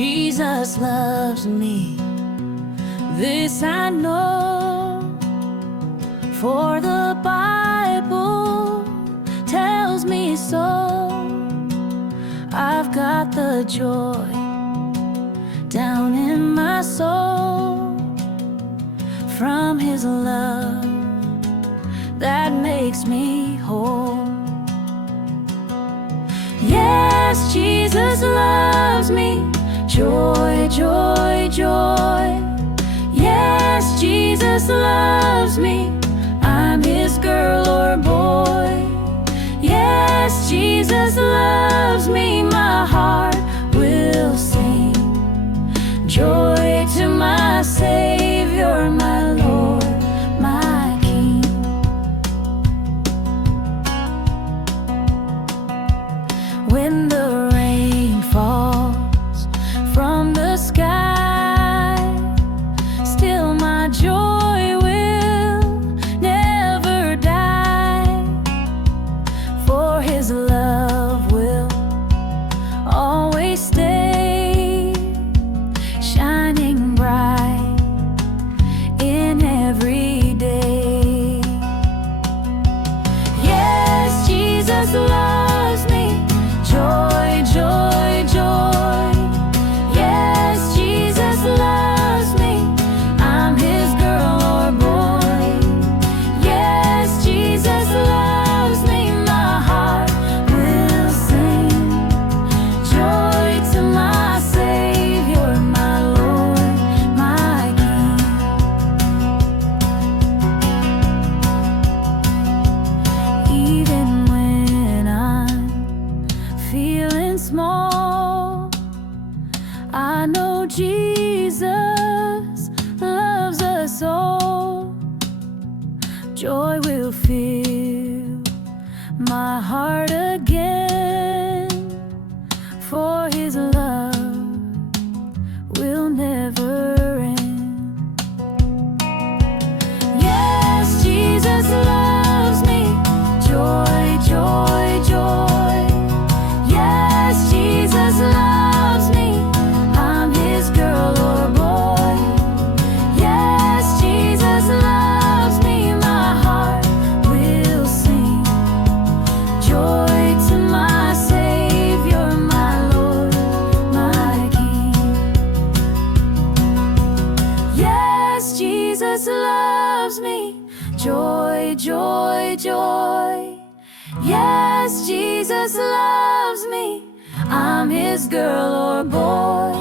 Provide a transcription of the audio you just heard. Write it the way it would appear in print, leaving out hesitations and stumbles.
Jesus loves me, this I know, for the Bible tells me so. I've got the joy down in my soul from His love that makes me whole. Yes, Jesus loves me, joy, joy, joy. Yes, Jesus loves me, I'm His girl or boy. Yes, Jesus loves me, my heart will sing joy to my Savior, my Lord, my King. When the rain falls from the sky, still my joy will never die, for His love will always stay shining bright in every day. Yes, Jesus loves me, joy, joy, joy. Yes, Jesus loves me, I'm His girl or boy. Yes, Jesus loves me, my heart will sing joy to my Savior, my Lord, my King. Even when I'm feeling small, I know Jesus loves us all. Joy will fill my heart again, for His love will never end. Yes, Jesus loves me, joy, joy, joy. Yes, Jesus loves me, I'm His girl or boy. Yes, Jesus loves me, my heart will sing joy to my Savior, my Lord, my King. Yes, Jesus loves me, joy, joy, joy. Yes, Jesus loves me, I'm His girl or boy.